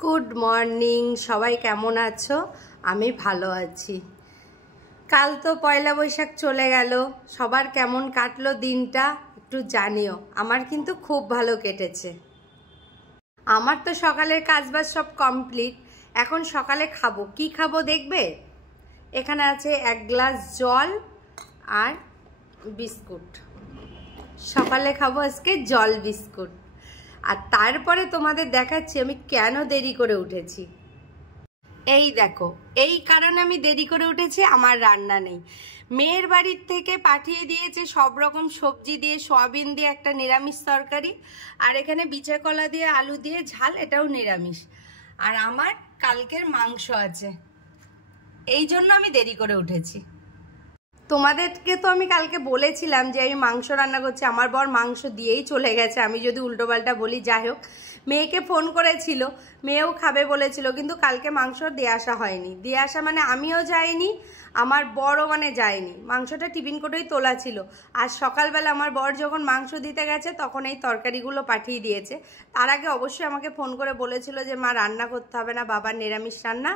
Good morning, সবাই কেমন আছো? আমি ভালো আছি। কাল তো পয়লা বৈশাখ চলে গেল, সবার কেমন কাটলো দিনটা একটু জানিও। আমার কিন্তু খুব ভালো কেটেছে। আমার তো সকালের কাজবাজ সব কমপ্লিট। এখন সকালে খাবো, কি খাবো দেখবে? এখানে আছে 1 গ্লাস জল আর বিস্কুট। সকালে খাবো আজকে জল বিস্কুট। আর তারপরে তোমাদের দেখাচ্ছি আমি কেন দেরি করে উঠেছি। এই দেখো, এই কারণে আমি দেরি করে উঠেছি, আমার রান্না নেই। মেয়ের বাড়ির থেকে পাঠিয়ে দিয়েছে সব রকম সবজি দিয়ে, সয়াবিন দিয়ে একটা নিরামিষ তরকারি, আর এখানে বিচে কলা দিয়ে আলু দিয়ে ঝাল, এটাও নিরামিষ। আর আমার কালকের মাংস আছে, এই জন্য আমি দেরি করে উঠেছি। তোমাদেরকে তো আমি কালকে বলেছিলাম যে আমি মাংস রান্না করছি, আমার বর মাংস দিয়েই চলে গেছে। আমি যদি উল্টোপাল্টা বলি, যাই হোক, মেয়েকে ফোন করেছিল, মেয়েও খাবে বলেছিল, কিন্তু কালকে মাংস দিয়ে আসা হয়নি। দিয়ে আসা মানে আমিও যাইনি, আমার বরও মানে যায়নি। মাংসটা টিফিন করেই তোলা ছিল। আর সকালবেলা আমার বর যখন মাংস দিতে গেছে তখন এই তরকারিগুলো পাঠিয়ে দিয়েছে। তার আগে অবশ্যই আমাকে ফোন করে বলেছিল যে মা রান্না করতে হবে না, বাবার নিরামিষ রান্না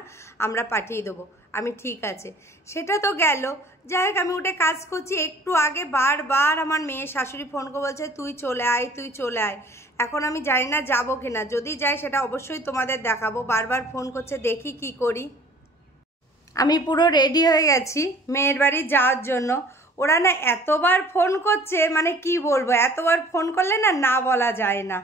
আমরা পাঠিয়ে দেবো। আমি ঠিক আছে, সেটা তো গেল। যাই হোক, আমি উঠে কাজ করছি, একটু আগে বারবার আমার মেয়ের শাশুড়ি ফোন করে বলছে তুই চলে আয়, তুই চলে আয়। এখন আমি জানি না যাবো কিনা, যদি যাই সেটা অবশ্যই তোমাদের দেখাবো। বারবার ফোন করছে, দেখি কি করি। আমি পুরো রেডি হয়ে গেছি মেয়ের বাড়ি যাওয়ার জন্য। ওরা না এতবার ফোন করছে, মানে কি বলবো, এতবার ফোন করলে না না বলা যায় না।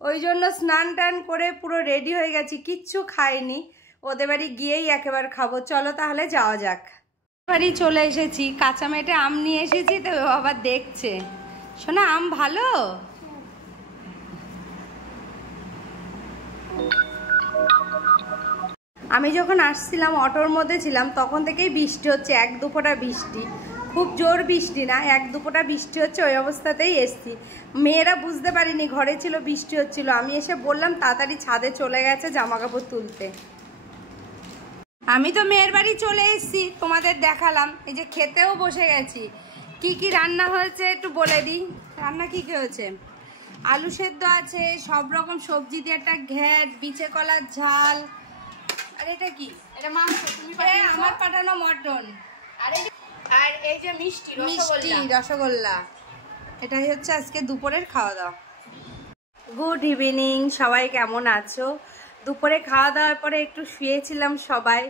ওই জন্য স্নান টান করে পুরো রেডি হয়ে গেছি, কিচ্ছু খাইনি। ওদের বাড়ি গিয়েই একেবারে খাবো। চলো তাহলে যাওয়া যাক। বাড়ি চলে এসেছি, কাঁচা মেটে আম নিয়ে এসেছি, তো আবার দেখছে। শোনা, আম ভালো? আমি যখন আসছিলাম অটোর মধ্যে ছিলাম, তখন থেকেই বৃষ্টি হচ্ছে, 1-2 ফোঁটা বৃষ্টি। খুব জোর বৃষ্টি না, 1-2 ফোঁটা বৃষ্টি হচ্ছে, ওই অবস্থাতেই এসছি। মেয়েরা বুঝতে পারিনি, ঘরে ছিল, বৃষ্টি হচ্ছিল। আমি এসে বললাম তাড়াতাড়ি ছাদে চলে গেছে জামা কাপড় তুলতে। আমি তো মেয়ের বাড়ি চলে এসেছি, তোমাদের দেখালাম। এই যে খেতেও বসে গেছি। কি কি রান্না হয়েছে একটু বলে দিই। রান্না কি কি হয়েছে? আলু সেদ্ধ আছে, সব রকম সবজি দিয়ে একটা ঘ্যাট, বিচে কলার ঝাল। আর এটা কি? এটা মাংস, তুমি আমার পাঠানো মটন। আর এই যে মিষ্টি রসগোল্লা। এটাই হচ্ছে আজকে দুপুরের খাওয়া দাওয়া। গুড ইভিনিং, সবাই কেমন আছো? দুপুরে খাওয়া দাওয়ার পরে একটু শুয়েছিলাম সবাই।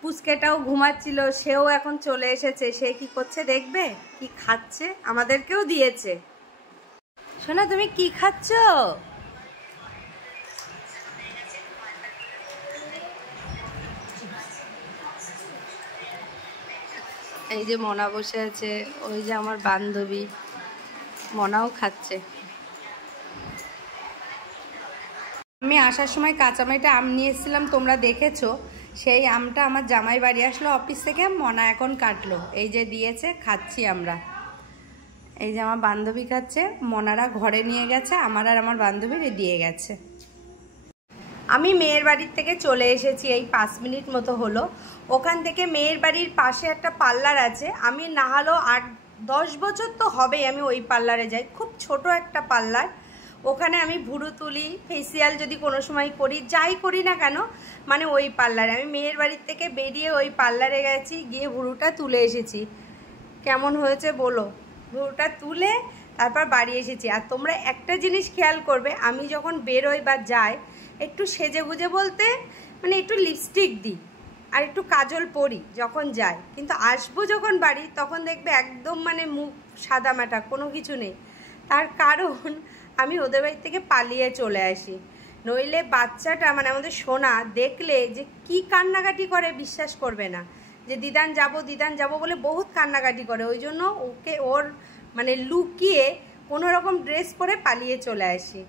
পুচকেটাও ঘুমাচ্ছিল, সেও এখন চলে এসেছে। সে কি করছে দেখবে, কি খাচ্ছে, আমাদেরকেও দিয়েছে। শোনা, তুমি কি খাচ্ছ? এই যে মনা বসে আছে, ওই যে আমার বান্ধবী মনাও খাচ্ছে। আমি আসার সময় কাঁচামাইটা আম নিয়ে এসেছিলাম, তোমরা দেখেছো। সেই আমটা আমার জামাই বাড়ি আসলো অফিস থেকে, মনা এখন কাটলো। এই যে দিয়েছে, খাচ্ছি আমরা। এই যে আমার বান্ধবী খাচ্ছে, মনারা ঘরে নিয়ে গেছে, আমার আর আমার বান্ধবীর দিয়ে গেছে। আমি মেয়ের বাড়ির থেকে চলে এসেছি, এই 5 মিনিট মতো হলো। ওখান থেকে মেয়ের বাড়ির পাশে একটা পার্লার আছে, আমি না হলেও 8-10 বছর তো হবেই আমি ওই পার্লারে যাই। খুব ছোট একটা পার্লার, ওখানে আমি ভুরু তুলি, ফেসিয়াল যদি কোনো সময় করি, যাই করি না কেন, মানে ওই পার্লারে। আমি মেয়ের বাড়ির থেকে বেরিয়ে ওই পার্লারে গেছি, গিয়ে ভুরুটা তুলে এসেছি। কেমন হয়েছে বলো? ভুরুটা তুলে তারপর বাড়ি এসেছি। আর তোমরা একটা জিনিস খেয়াল করবে, আমি যখন বেরোই বা যাই, একটু সেজে গুজে বলতে মানে একটু লিপস্টিক দিই আর একটু কাজল পরি যখন যাই, কিন্তু আসবো যখন বাড়ি তখন দেখবে একদম মানে মুখ সাদা মাটা, কোনো কিছু নেই। তার কারণ আমি ওদের বাড়ি থেকে পালিয়ে চলে আসি। নইলে বাচ্চাটা মানে আমাদের সোনা দেখলে যে কি কান্নাকাটি করে বিশ্বাস করবে না। যে দিদান যাব বলে বহুত কান্নাকাটি করে। ওই জন্য ওকে ওর মানে লুকিয়ে কোনো রকম ড্রেস পরে পালিয়ে চলে আসি।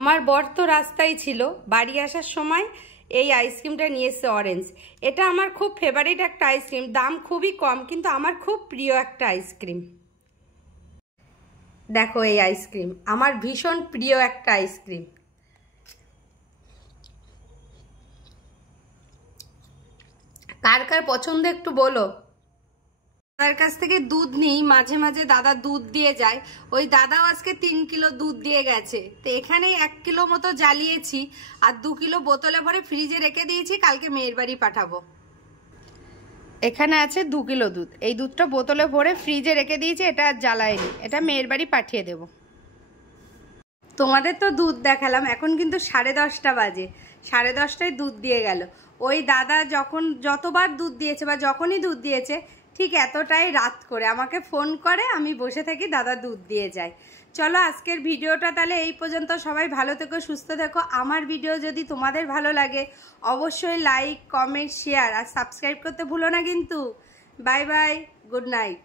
আমার বর তো রাস্তায় ছিল, বাড়ি আসার সময় এই আইসক্রিমটা নিয়ে এসছে, অরেঞ্জ। এটা আমার খুব ফেভারিট একটা আইসক্রিম, দাম খুবই কম, কিন্তু আমার খুব প্রিয় একটা আইসক্রিম। দেখো এই আইসক্রিম আমার ভীষণ প্রিয় একটা আইসক্রিম। কার কার পছন্দ একটু বলো। দাদার কাছ থেকে দুধ নিই, মাঝে মাঝে দাদা দুধ দিয়ে যায়। ওই দাদাও আজকে 3 কিলো দুধ দিয়ে গেছে। তো এখানেই 1 কিলো মতো জ্বালিয়েছি আর 2 কিলো বোতলে ভরে ফ্রিজে রেখে দিয়েছি, কালকে মেয়ের বাড়ি পাঠাবো। এখানে আছে 2 কিলো দুধ, এই দুধটা বোতলে ভরে ফ্রিজে রেখে দিয়েছি, এটা আর জ্বালাইনি, এটা মেয়ের বাড়ি পাঠিয়ে দেব। তোমাদের তো দুধ দেখালাম, এখন কিন্তু 10:30 বাজে। 10:30টায় দুধ দিয়ে গেল। ওই দাদা যতবার দুধ দিয়েছে বা যখনই দুধ দিয়েছে ঠিক এতটাই রাত করে আমাকে ফোন করে, আমি বসে থাকি, দাদা দুধ দিয়ে যায়। চলো আজকের ভিডিওটা তাহলে এই পর্যন্ত। সবাই ভালো থেকো, সুস্থ থেকো। আমার ভিডিও যদি তোমাদের ভালো লাগে অবশ্যই লাইক, কমেন্ট, শেয়ার আর সাবস্ক্রাইব করতে ভুলো না কিন্তু। Bye bye, good night.